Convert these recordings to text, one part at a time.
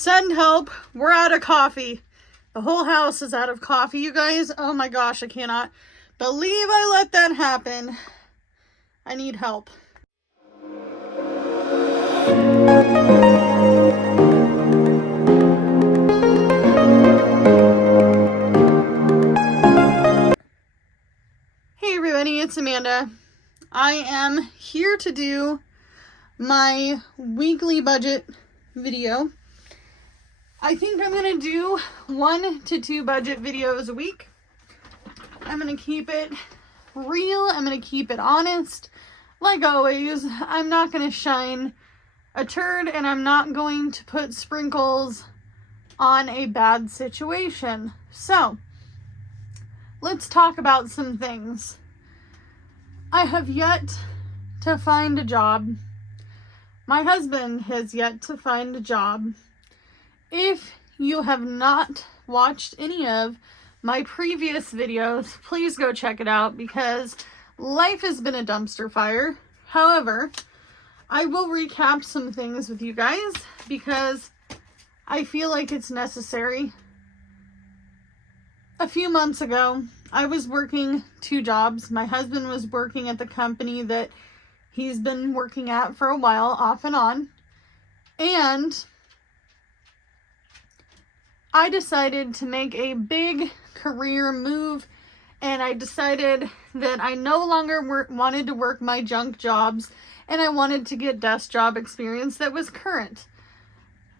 Send help. We're out of coffee. The whole house is out of coffee, you guys. Oh my gosh, I cannot believe I let that happen. I need help. Hey everybody, it's Amanda. I am here to do my weekly budget video. I think I'm going to do 1 to 2 budget videos a week. I'm going to keep it real. I'm going to keep it honest. Like always, I'm not going to shine a turd and I'm not going to put sprinkles on a bad situation. So, let's talk about some things. I have yet to find a job. My husband has yet to find a job. If you have not watched any of my previous videos, please go check it out because life has been a dumpster fire. However, I will recap some things with you guys because I feel like it's necessary. A few months ago, I was working 2 jobs. My husband was working at the company that he's been working at for a while, off and on. And I decided to make a big career move, and I decided that I no longer wanted to work my junk jobs, and I wanted to get desk job experience that was current.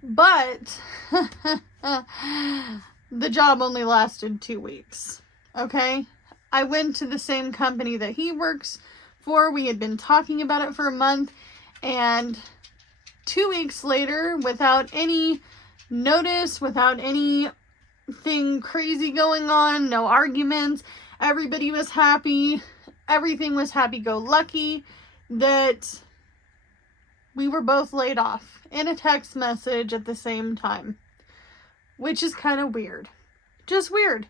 But the job only lasted 2 weeks, okay? I went to the same company that he works for. We had been talking about it for a month, and 2 weeks later, without any notice, without anything crazy going on, no arguments, everybody was happy, everything was happy-go-lucky, that we were both laid off in a text message at the same time, which is kind of weird. Just weird.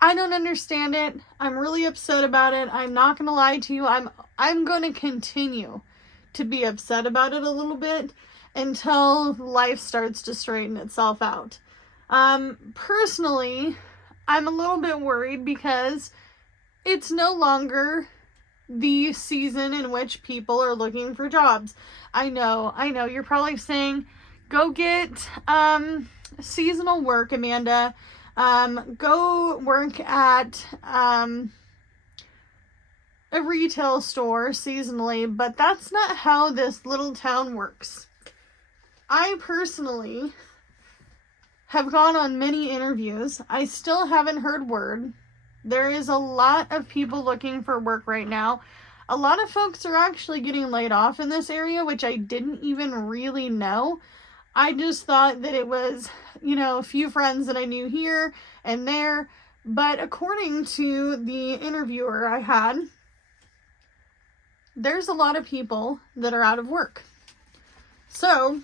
I don't understand it. I'm really upset about it. I'm not going to lie to you. I'm going to continue to be upset about it a little bit until life starts to straighten itself out. Personally, I'm a little bit worried because it's no longer the season in which people are looking for jobs. I know, you're probably saying, go get seasonal work, Amanda. Go work at a retail store seasonally, but that's not how this little town works. I personally have gone on many interviews. I still haven't heard word. There is a lot of people looking for work right now. A lot of folks are actually getting laid off in this area, which I didn't even really know. I just thought that it was, a few friends that I knew here and there. But according to the interviewer I had, there's a lot of people that are out of work. So,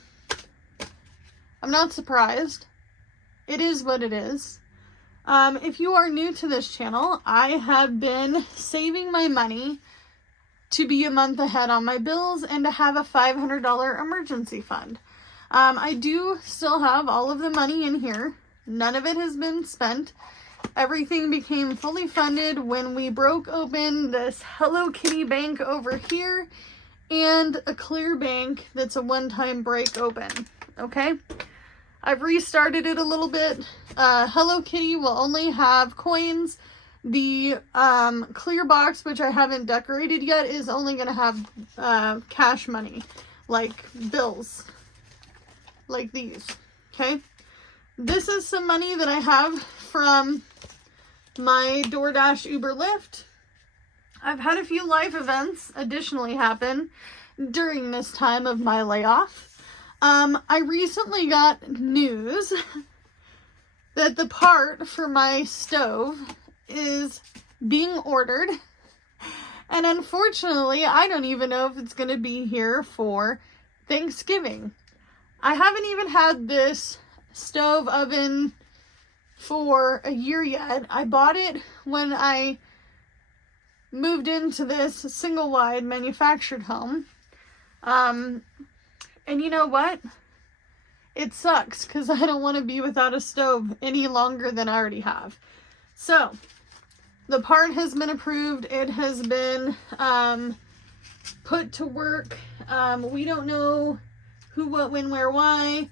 I'm not surprised. It is what it is. If you are new to this channel, I have been saving my money to be a month ahead on my bills and to have a $500 emergency fund. I do still have all of the money in here. None of it has been spent. Everything became fully funded when we broke open this Hello Kitty bank over here and a clear bank that's a one-time break open. Okay? I've restarted it a little bit. Hello Kitty will only have coins. The clear box, which I haven't decorated yet, is only going to have cash money, like bills, like these. Okay? This is some money that I have from my DoorDash Uber Lyft. I've had a few life events additionally happen during this time of my layoff. I recently got news that the part for my stove is being ordered, and unfortunately, I don't even know if it's going to be here for Thanksgiving. I haven't even had this stove oven for a year yet. I bought it when I moved into this single wide manufactured home. And you know what? it sucks because I don't want to be without a stove any longer than I already have. So, the part has been approved. It has been put to work. We don't know who, what, when, where, why,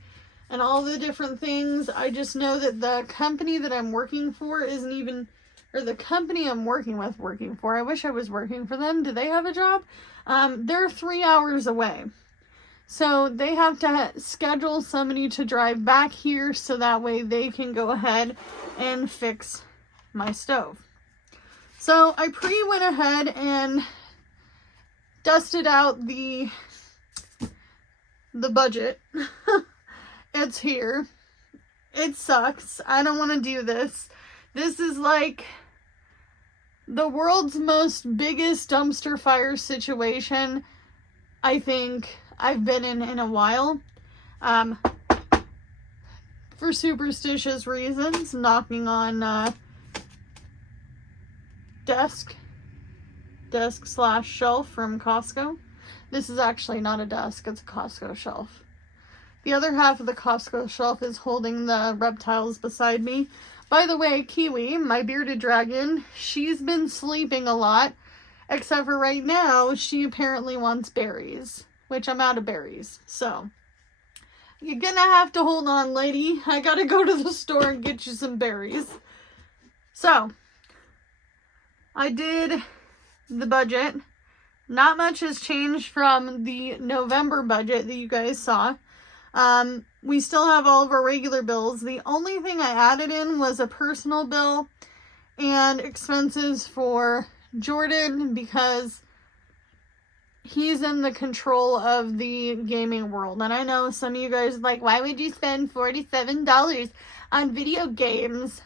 and all the different things. I just know that the company that I'm working for isn't even, or the company I'm working for, I wish I was working for them. Do they have a job? They're 3 hours away. So they have to schedule somebody to drive back here so that way they can go ahead and fix my stove. So I went ahead and dusted out the budget. It's here. It sucks. I don't want to do this. This is like the world's most biggest dumpster fire situation I think I've been in a while. For superstitious reasons, knocking on desk/shelf from Costco. This is actually not a desk, it's a Costco shelf. The other half of the Costco shelf is holding the reptiles beside me. By the way, Kiwi, my bearded dragon, she's been sleeping a lot, except for right now, she apparently wants berries, which I'm out of berries. So, you're gonna have to hold on, lady. I gotta go to the store and get you some berries. So, I did the budget. Not much has changed from the November budget that you guys saw. We still have all of our regular bills. The only thing I added in was a personal bill and expenses for Jordan because he's in the control of the gaming world. And I know some of you guys are like, why would you spend $47 on video games?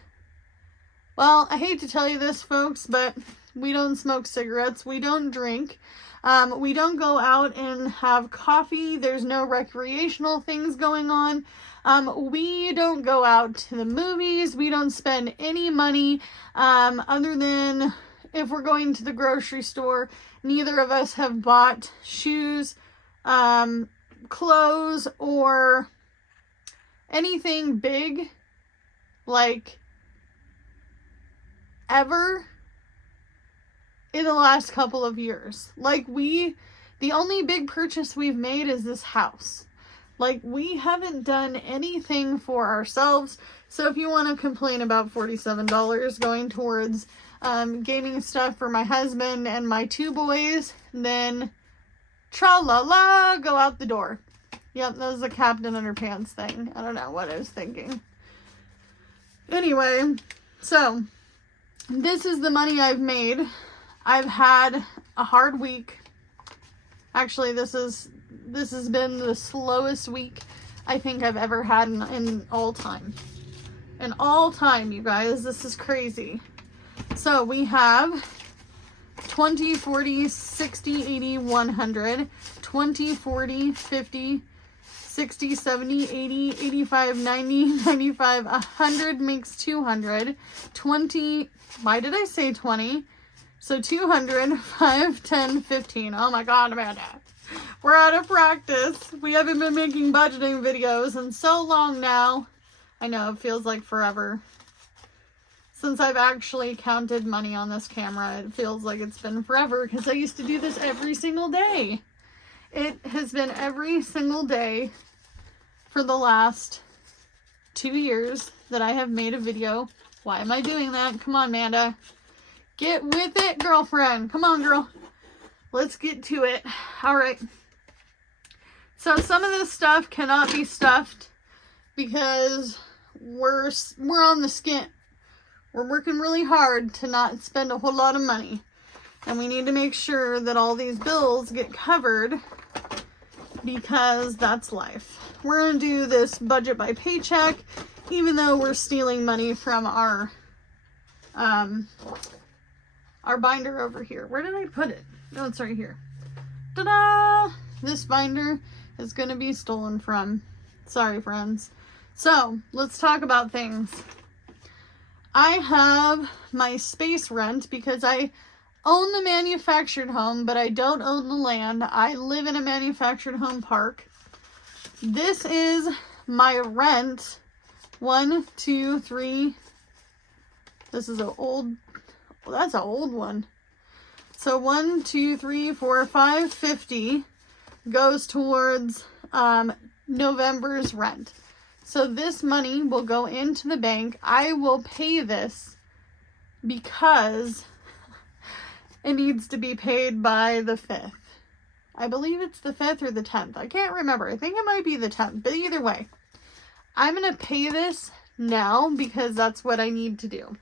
Well, I hate to tell you this, folks, but we don't smoke cigarettes. We don't drink. We don't go out and have coffee. There's no recreational things going on. We don't go out to the movies. We don't spend any money other than if we're going to the grocery store. Neither of us have bought shoes, clothes, or anything big, like, ever in the last couple of years. Like, the only big purchase we've made is this house. Like, we haven't done anything for ourselves. So if you want to complain about $47 going towards gaming stuff for my husband and my 2 boys, then tra-la-la, go out the door. Yep, that was the Captain Underpants thing. I don't know what I was thinking. Anyway, so this is the money I've made. I've had a hard week. Actually, this has been the slowest week I think I've ever had in all time. In all time, you guys. This is crazy. So we have 20, 40, 60, 80, 100, 20, 40, 50, 60, 70, 80, 85, 90, 95, 100 makes 200, 20, why did I say 20? So 200, 5, 10, 15. Oh my God, Amanda. We're out of practice. We haven't been making budgeting videos in so long now. I know, it feels like forever. Since I've actually counted money on this camera, it feels like it's been forever because I used to do this every single day. It has been every single day for the last 2 years that I have made a video. Why am I doing that? Come on, Amanda. Get with it, girlfriend. Come on, girl. Let's get to it. All right. So some of this stuff cannot be stuffed because we're on the skint. We're working really hard to not spend a whole lot of money. And we need to make sure that all these bills get covered because that's life. We're going to do this budget by paycheck, even though we're stealing money from our binder over here. Where did I put it? No, it's right here. Ta-da! This binder is going to be stolen from. Sorry, friends. So, let's talk about things. I have my space rent because I own the manufactured home, but I don't own the land. I live in a manufactured home park. This is my rent, 1, 2, 3, this is an old, well, that's an old one. So 1, 2, 3, 4, 5, 50 goes towards November's rent. So this money will go into the bank. I will pay this because it needs to be paid by the 5th. I believe it's the 5th or the 10th. I can't remember. I think it might be the 10th. But either way, I'm going to pay this now because that's what I need to do.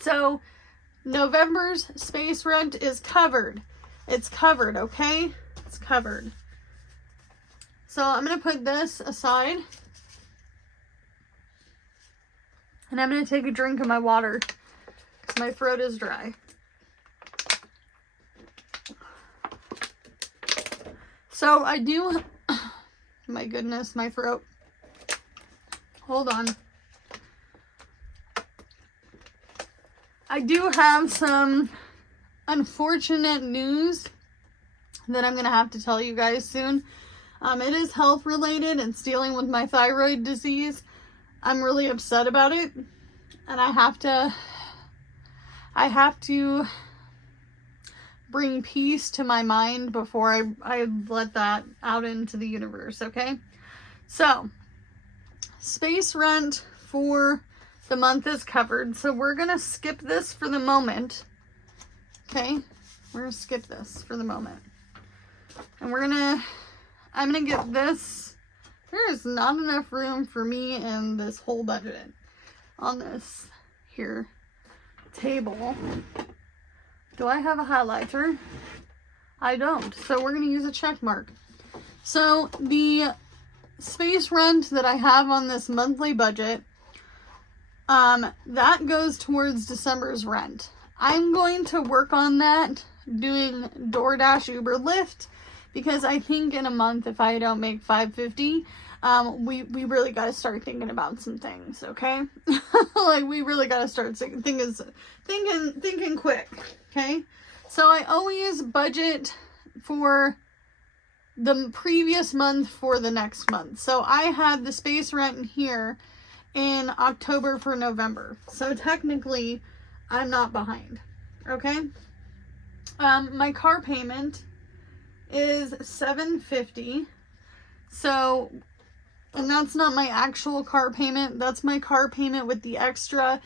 So November's space rent is covered. It's covered, okay? It's covered. So I'm going to put this aside. And I'm going to take a drink of my water because my throat is dry. So I do, my goodness, my throat. Hold on. I do have some unfortunate news that I'm going to have to tell you guys soon. It is health related. It's dealing with my thyroid disease. I'm really upset about it. And I have to bring peace to my mind before I let that out into the universe, okay? So, space rent for the month is covered. So we're going to skip this for the moment. Okay? We're going to skip this for the moment. And I'm going to get this. There is not enough room for me in this whole budget on this here table. Do I have a highlighter? I don't. So we're going to use a check mark. So the space rent that I have on this monthly budget, that goes towards December's rent. I'm going to work on that doing DoorDash, Uber, Lyft, because I think in a month, if I don't make $5.50, we really got to start thinking about some things, okay? Like, we really got to start thinking quick, okay? So I always budget for the previous month for the next month. So I had the space rent in here in October for November. So technically, I'm not behind, okay? My car payment is $750. So, and that's not my actual car payment. That's my car payment with the extra.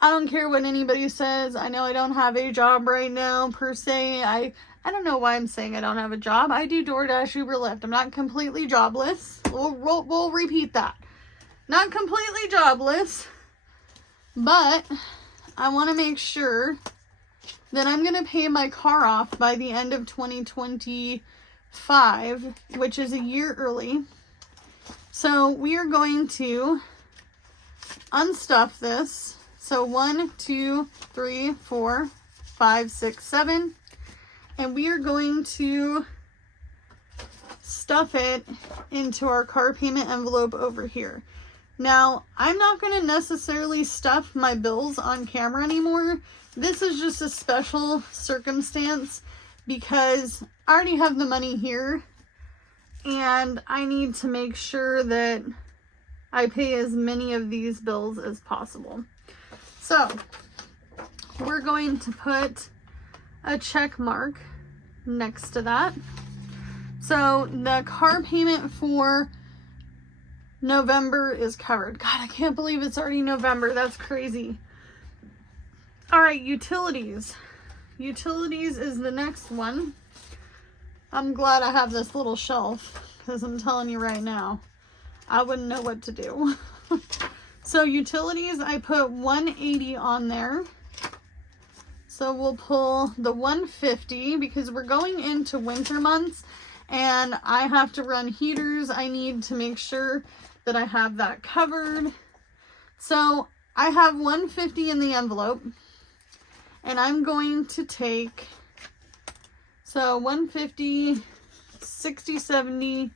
I don't care what anybody says. I know I don't have a job right now, per se. I don't know why I'm saying I don't have a job. I do DoorDash, Uber, Lyft. I'm not completely jobless. We'll repeat that. Not completely jobless. But I want to make sure that I'm going to pay my car off by the end of 2025, which is a year early. So we are going to unstuff this. So 1, 2, 3, 4, 5, 6, 7. And we are going to stuff it into our car payment envelope over here. Now, I'm not going to necessarily stuff my bills on camera anymore. This is just a special circumstance because I already have the money here. And I need to make sure that I pay as many of these bills as possible. So, we're going to put a check mark next to that. So, the car payment for November is covered. God, I can't believe it's already November. That's crazy. All right, utilities. Utilities is the next one. I'm glad I have this little shelf because I'm telling you right now, I wouldn't know what to do. So utilities, I put 180 on there. So we'll pull the 150 because we're going into winter months and I have to run heaters. I need to make sure that I have that covered. So I have 150 in the envelope and I'm going to take, so 150, 60, 70,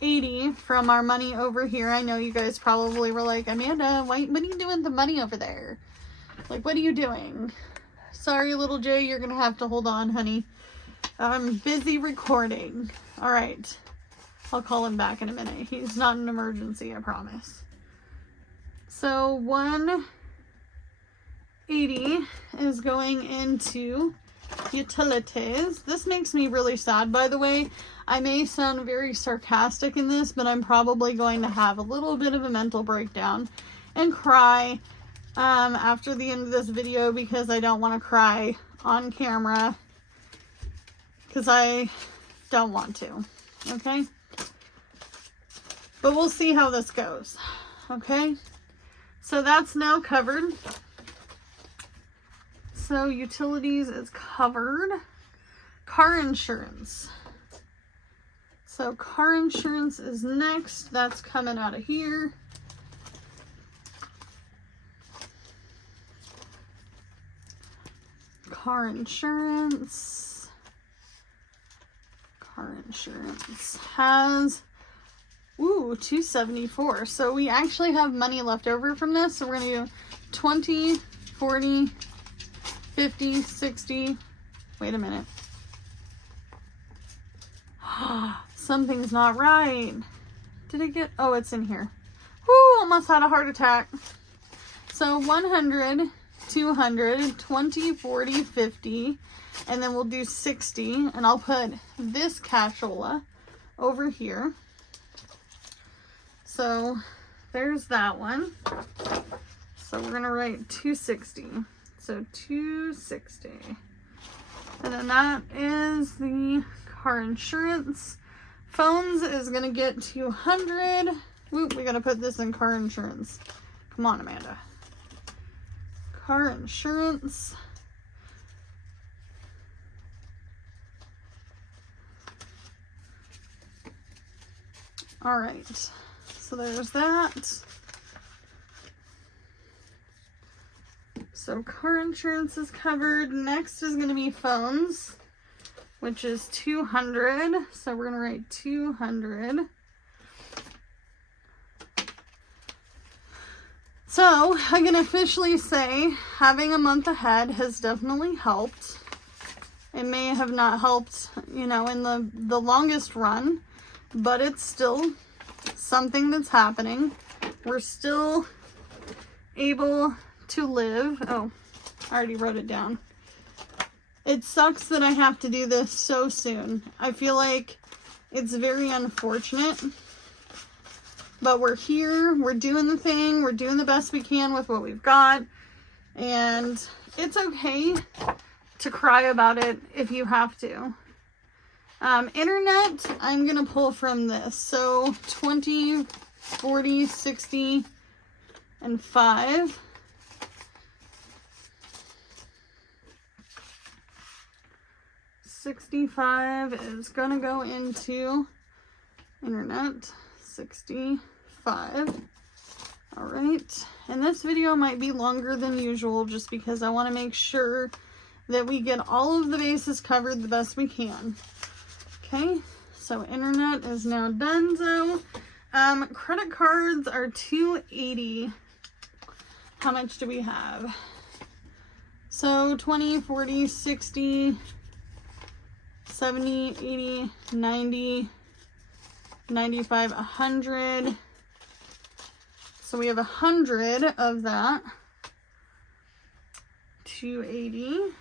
80 from our money over here. I know you guys probably were like, Amanda, what are you doing with the money over there? Like, what are you doing? Sorry, little Jay, you're going to have to hold on, honey. I'm busy recording. All right. I'll call him back in a minute. He's not an emergency, I promise. So 180 is going into utilities. This makes me really sad, by the way. I may sound very sarcastic in this, but I'm probably going to have a little bit of a mental breakdown and cry after the end of this video, because I don't want to cry on camera, because I don't want to, okay? But we'll see how this goes, okay? So that's now covered. So utilities is covered. Car insurance. So car insurance is next. That's coming out of here. Car insurance. Car insurance has, ooh, $274. So we actually have money left over from this. So we're going to do 20, 40, 50, 60. Wait a minute. Something's not right. Did it get, oh, it's in here. Whoo, almost had a heart attack. So 100, 200, 20, 40, 50, and then we'll do 60, and I'll put this cashola over here. So there's that one. So we're gonna write 260. So 260. And then that is the car insurance. Phones is gonna get 200. Whoop, we gotta put this in car insurance. Come on, Amanda. Car insurance. All right, so there's that. So car insurance is covered. Next is going to be phones, which is 200. So we're going to write 200. So I can officially say having a month ahead has definitely helped. It may have not helped, you know, in the longest run, but it's still something that's happening. We're still able to live. Oh, I already wrote it down. It sucks that I have to do this so soon. I feel like it's very unfortunate. But we're here, we're doing the thing, we're doing the best we can with what we've got, and it's okay to cry about it if you have to. Internet, I'm going to pull from this. So 20, 40, 60, and 5. $65 is going to go into internet. 65. All right, and this video might be longer than usual just because I want to make sure that we get all of the bases covered the best we can. Okay, so internet is now done. So credit cards are $280. How much do we have? So 20, 40, 60, 70, 80, 90, 95, 100. So we have 100 of that. 280.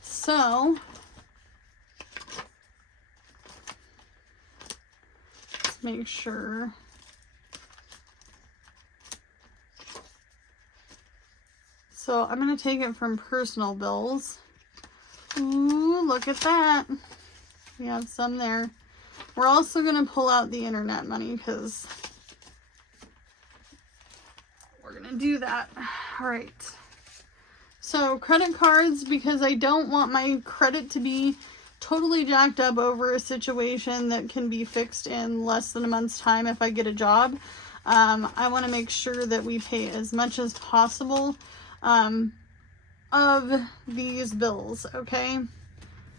So let's make sure. So I'm going to take it from personal bills. Ooh, look at that. We have some there. We're also going to pull out the internet money because we're going to do that. All right. So credit cards, because I don't want my credit to be totally jacked up over a situation that can be fixed in less than a month's time if I get a job. I want to make sure that we pay as much as possible of these bills, okay?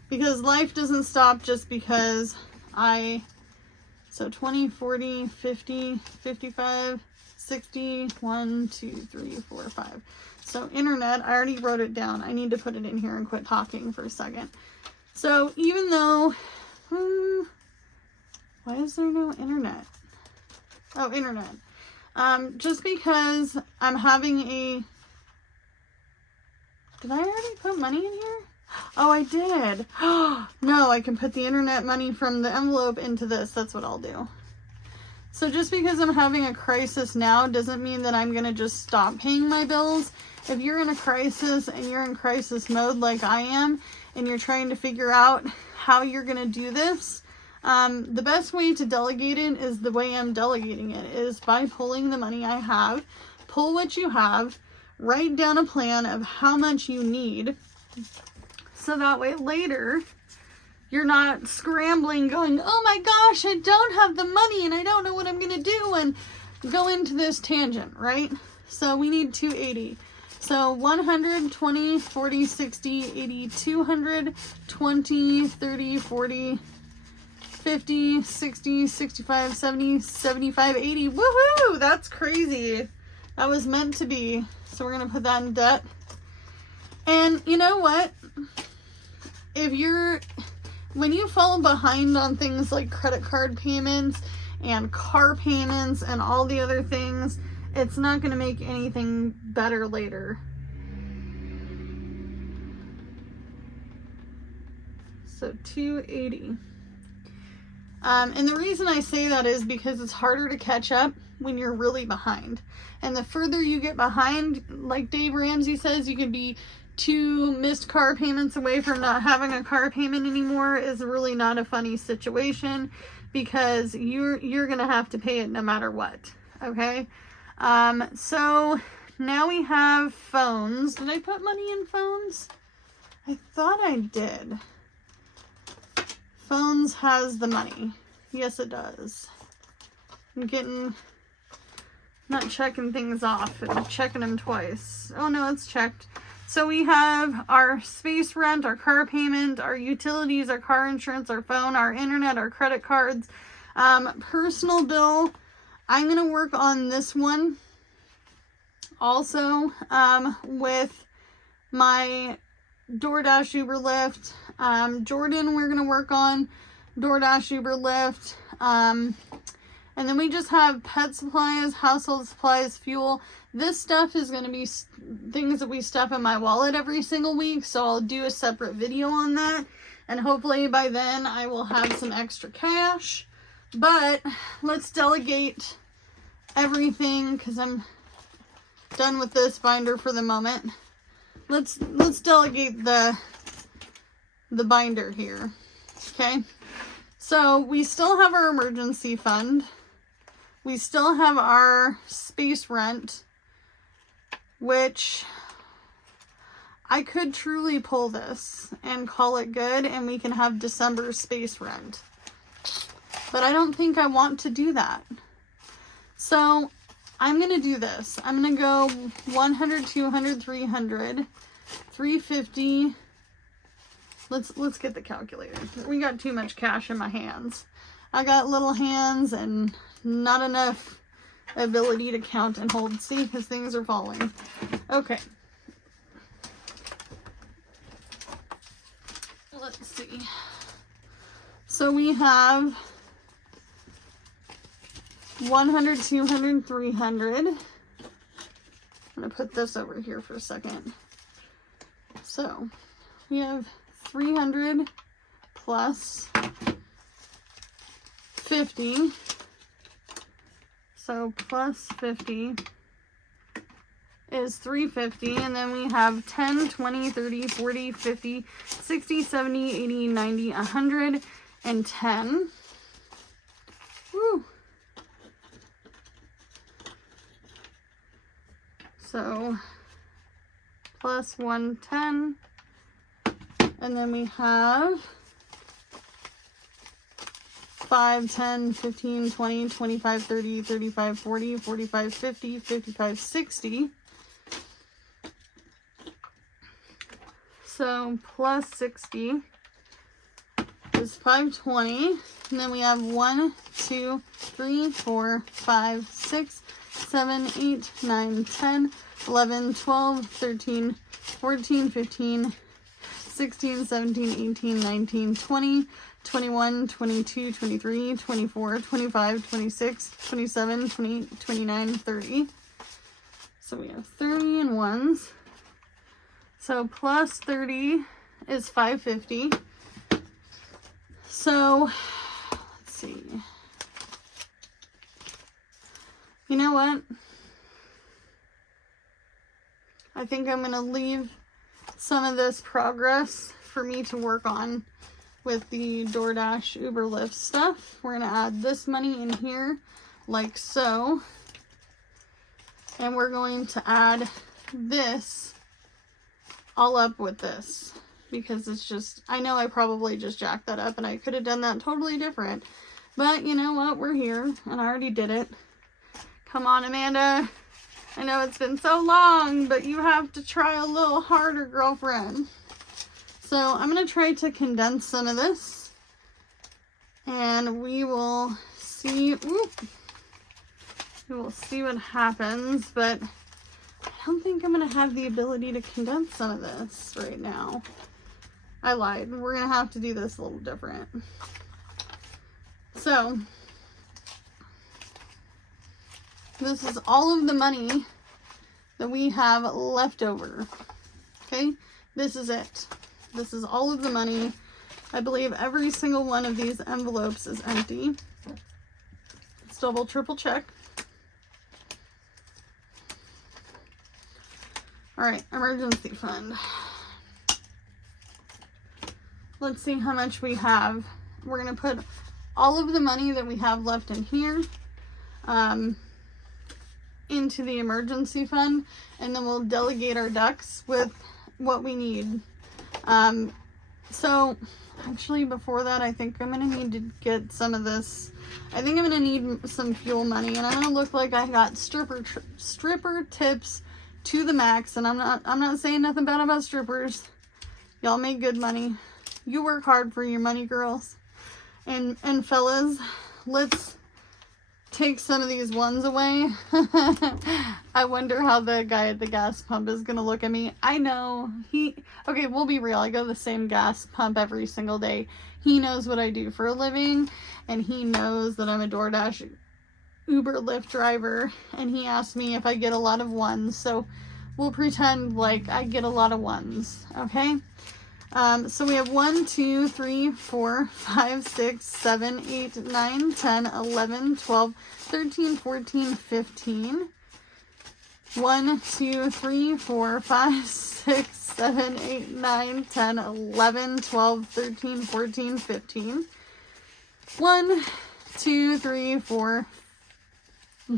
Because life doesn't stop just because so 20, 40, 50, 55, 60, 1, 2, 3, 4, 5. So internet, I already wrote it down. I need to put it in here and quit talking for a second. So even though Why is there no internet? Oh, internet. Just because I'm having a... Did I already put money in here? Oh, I did. No, I can put the internet money from the envelope into this. That's what I'll do. So just because I'm having a crisis now doesn't mean that I'm going to just stop paying my bills. If you're in a crisis and you're in crisis mode like I am, and you're trying to figure out how you're going to do this, the best way to delegate it is the way I'm delegating it, is by pulling the money I have. Pull what you have, write down a plan of how much you need, so that way later you're not scrambling going, oh my gosh, I don't have the money and I don't know what I'm going to do, and go into this tangent, right? So we need 280. So 100, 20, 40, 60, 80, 200, 20, 30, 40, 50, 60, 65, 70, 75, 80. Woohoo! That's crazy. That was meant to be. So we're going to put that in debt. And you know what? When you fall behind on things like credit card payments and car payments and all the other things, it's not going to make anything better later. So 280. And the reason I say that is because it's harder to catch up when you're really behind. And the further you get behind, like Dave Ramsey says, you could be 2 missed car payments away from not having a car payment anymore, is really not a funny situation, because you're gonna have to pay it no matter what. Okay. So now we have phones. Did I put money in phones? I thought I did. Phones has the money. Yes, it does. I'm not checking things off and checking them twice. Oh no, it's checked. So we have our space rent, our car payment, our utilities, our car insurance, our phone, our internet, our credit cards, personal bill. I'm going to work on this one also with my DoorDash, Uber, Lyft. Jordan, we're going to work on DoorDash, Uber, Lyft. And then we just have pet supplies, household supplies, fuel. This stuff is going to be things that we stuff in my wallet every single week, so I'll do a separate video on that. And hopefully by then I will have some extra cash. But let's delegate everything, because I'm done with this binder for the moment. Let's delegate the binder here. Okay? So we still have our emergency fund. We still have our space rent, which I could truly pull this and call it good, and we can have December space rent. But I don't think I want to do that. So I'm going to do this. I'm going to go 100, 200, 300, 350. Let's get the calculator. We got too much cash in my hands. I got little hands and not enough ability to count and hold. See, because things are falling. Okay. Let's see. So we have 100, 200, 300. I'm going to put this over here for a second. So we have 300 plus 50. So plus 50 is 350. And then we have 10, 20, 30, 40, 50, 60, 70, 80, 90, 110. Woo. So plus 110. And then we have 5, 10, 15, 20, 25, 30, 35, 40, 45, 50, 55, 60. So plus 60 is 520. And then we have 1, 2, 3, 4, 5, 6, 7, 8, 9, 10, 11, 12, 13, 14, 15, 16, 17, 18, 19, 20, 21, 22, 23, 24, 25, 26, 27, 28, 29, 30. So we have 30 in ones. So plus 30 is 550. So let's see. You know what? I think I'm going to leave some of this progress for me to work on with the DoorDash Uber Lyft stuff. We're going to add this money in here like so. And we're going to add this all up with this. Because it's just, I know I probably just jacked that up and I could have done that totally different. But you know what? We're here and I already did it. Come on, Amanda. I know it's been so long, but you have to try a little harder, girlfriend. So I'm going to try to condense some of this. And we will see. We will see what happens. But I don't think I'm going to have the ability to condense some of this right now. I lied. We're going to have to do this a little different. So this is all of the money that we have left over. Okay, this is it. This is all of the money. I believe every single one of these envelopes is empty. Let's double, triple check. All right, emergency fund. Let's see how much we have. We're going to put all of the money that we have left in here into the emergency fund, and then we'll delegate our ducks with what we need. So actually before that, I think I'm going to need to get some of this. I think I'm going to need some fuel money, and I'm going to look like I got stripper tips to the max. And I'm not saying nothing bad about strippers. Y'all make good money. You work hard for your money, girls. And fellas, let's take some of these ones away. I wonder how the guy at the gas pump is gonna look at me. I know okay, we'll be real. I go to the same gas pump every single day. He knows what I do for a living, and he knows that I'm a DoorDash Uber Lyft driver, and he asked me if I get a lot of ones, so we'll pretend like I get a lot of ones, okay? So we have 1, 2, 3, 4, 5, 6, 7, 8, 9, 10, 11, 12, 13, 14, 15. 1, 2, 3, 4, 5, 6, 7, 8, 9, 10, 11, 12, 13, 14, 15. 1, 2, 3, 4,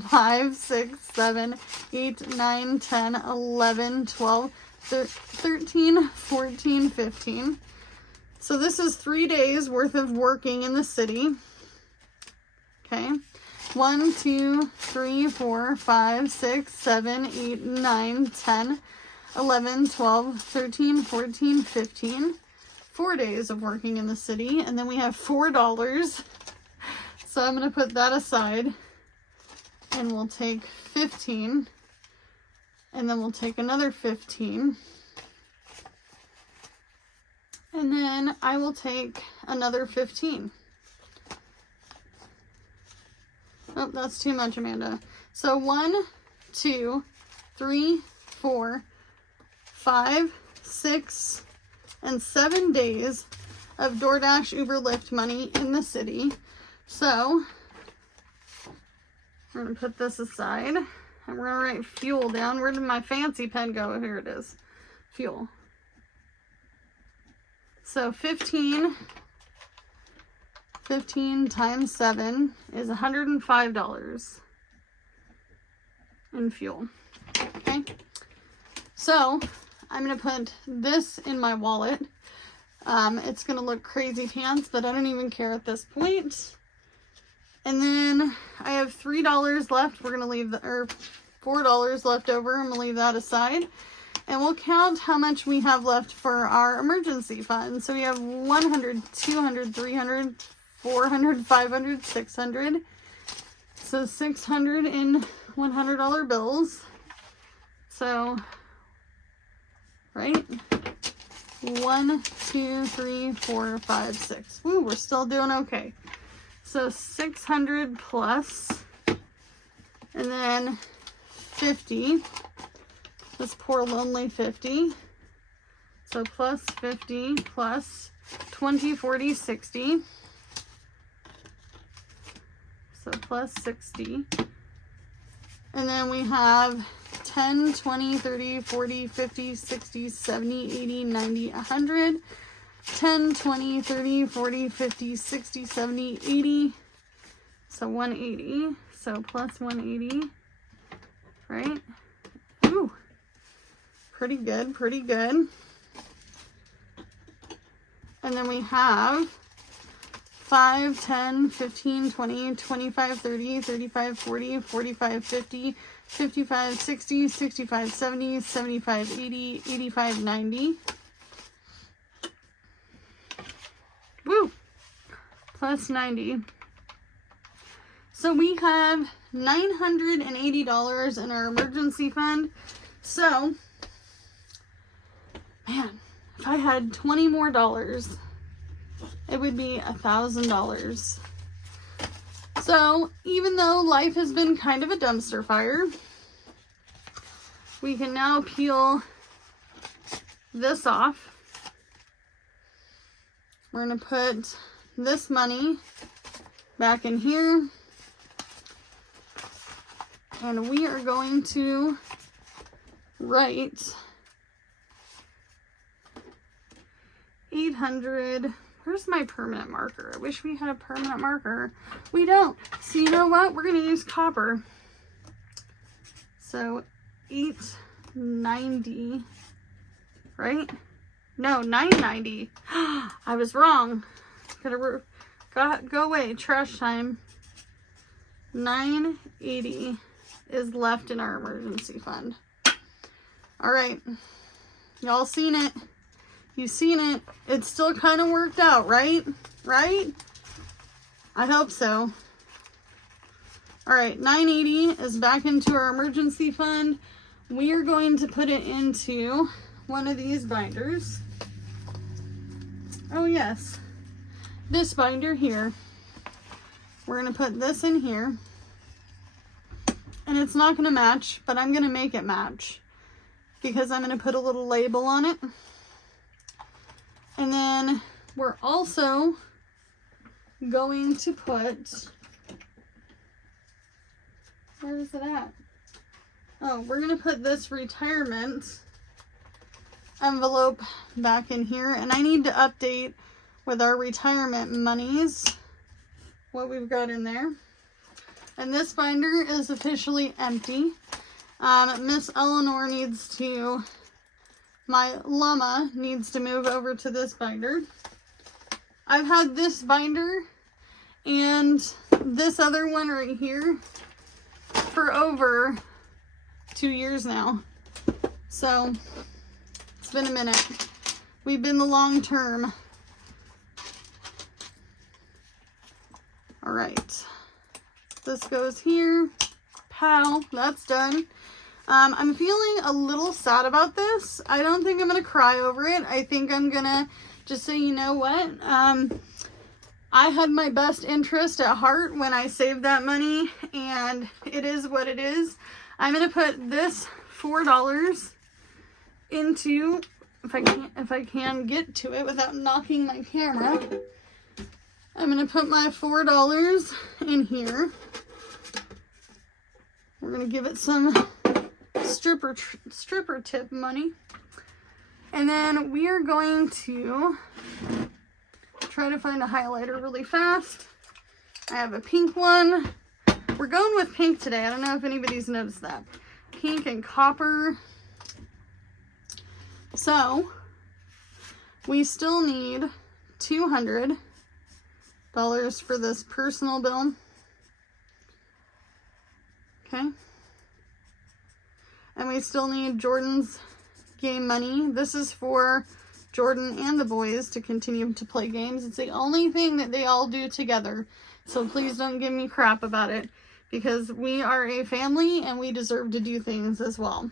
5, 6, 7, 8, 9, 10, 11, 12, 13, 14, 15. So this is 3 days worth of working in the city. Okay. 1, 2, 3, 4, 5, 6, 7, 8, 9, 10, 11, 12, 13, 14, 15. 4 days of working in the city. And then we have $4. So I'm going to put that aside. And we'll take 15. And then we'll take another 15. And then I will take another 15. Oh, that's too much, Amanda. So 1, 2, 3, 4, 5, 6, and 7 days of DoorDash Uber Lyft money in the city. So we're going to put this aside. And we're going to write fuel down. Where did my fancy pen go? Here it is. Fuel. So 15 times 7 is $105 in fuel. Okay. So I'm going to put this in my wallet. It's going to look crazy pants, but I don't even care at this point. And then I have $3 left. We're going to leave or $4 left over. I'm going to leave that aside. And we'll count how much we have left for our emergency fund. So we have 100, 200, 300, 400, 500, 600. So 600 in $100 bills. So, right? 1, 2, 3, 4, 5, 6. Woo, we're still doing okay. So 600 plus, and then 50. This poor lonely 50. So plus 50 plus 20, 40, 60. So plus 60. And then we have 10, 20, 30, 40, 50, 60, 70, 80, 90, 100. 10, 20, 30, 40, 50, 60, 70, 80. So 180. So plus 180. Right? Ooh. Pretty good, pretty good. And then we have 5, 10, 15, 20, 25, 30, 35, 40, 45, 50, 55, 60, 65, 70, 75, 80, 85, 90. Woo! Plus 90. So we have $980 in our emergency fund. So, man, if I had 20 more dollars, it would be $1,000. So even though life has been kind of a dumpster fire, we can now peel this off. We're going to put this money back in here. And we are going to write 800. Where's my permanent marker? I wish we had a permanent marker. We don't. So you know what? We're going to use copper. So 890, right? No, 990. I was wrong. Go away. Trash time. 980 is left in our emergency fund. All right. Y'all seen it. You've seen it. It still kind of worked out, right? Right? I hope so. All right, 980 is back into our emergency fund. We are going to put it into one of these binders. Oh yes, this binder here. We're gonna put this in here. And it's not gonna match, but I'm gonna make it match because I'm gonna put a little label on it. And then we're also going to put, where is it at? Oh, we're going to put this retirement envelope back in here. And I need to update with our retirement monies what we've got in there. And this binder is officially empty. Miss Eleanor needs to, my llama needs to move over to this binder. I've had this binder and this other one right here for over 2 years now. So it's been a minute. We've been the long term. All right. This goes here. Pow, that's done. I'm feeling a little sad about this. I don't think I'm going to cry over it. I think I'm going to just say, you know what? I had my best interest at heart when I saved that money, and it is what it is. I'm going to put this $4 into, if I can get to it without knocking my camera. I'm going to put my $4 in here. We're going to give it some stripper tip money. And then we are going to try to find a highlighter really fast. I have a pink one. We're going with pink today. I don't know if anybody's noticed that. Pink and copper. So we still need $200 for this personal bill. Okay. And we still need Jordan's game money. This is for Jordan and the boys to continue to play games. It's the only thing that they all do together. So please don't give me crap about it, because we are a family and we deserve to do things as well.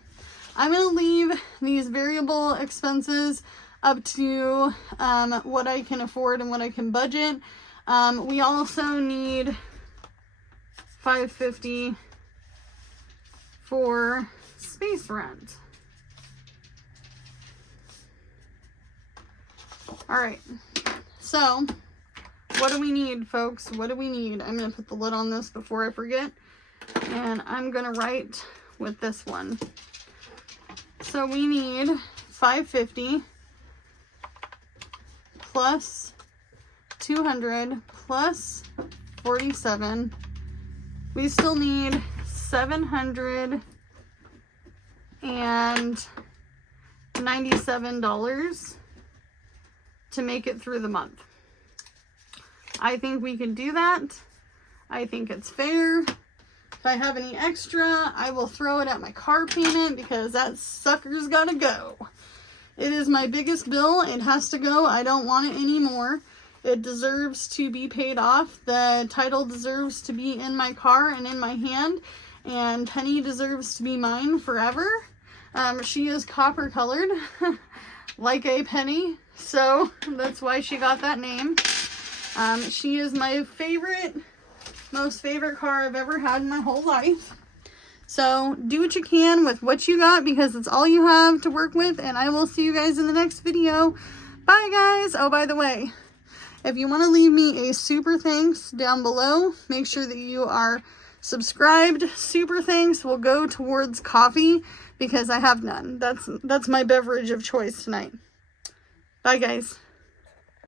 I'm going to leave these variable expenses up to what I can afford and what I can budget. We also need $5.50 for space rent. All right, so what do we need, folks? What do we need? I'm going to put the lid on this before I forget, and I'm going to write with this one. So we need $5.50 plus 200 plus 47. We still need $797 to make it through the month. I think we can do that. I think it's fair. If I have any extra, I will throw it at my car payment because that sucker's gotta go. It is my biggest bill. It has to go. I don't want it anymore. It deserves to be paid off. The title deserves to be in my car and in my hand. And Penny deserves to be mine forever. She is copper colored like a penny. So that's why she got that name. She is my most favorite car I've ever had in my whole life. So do what you can with what you got because it's all you have to work with. And I will see you guys in the next video. Bye guys. Oh, by the way, if you want to leave me a super thanks down below, make sure that you are subscribed. Super thanks will go towards coffee because I have none. That's my beverage of choice tonight. Bye guys.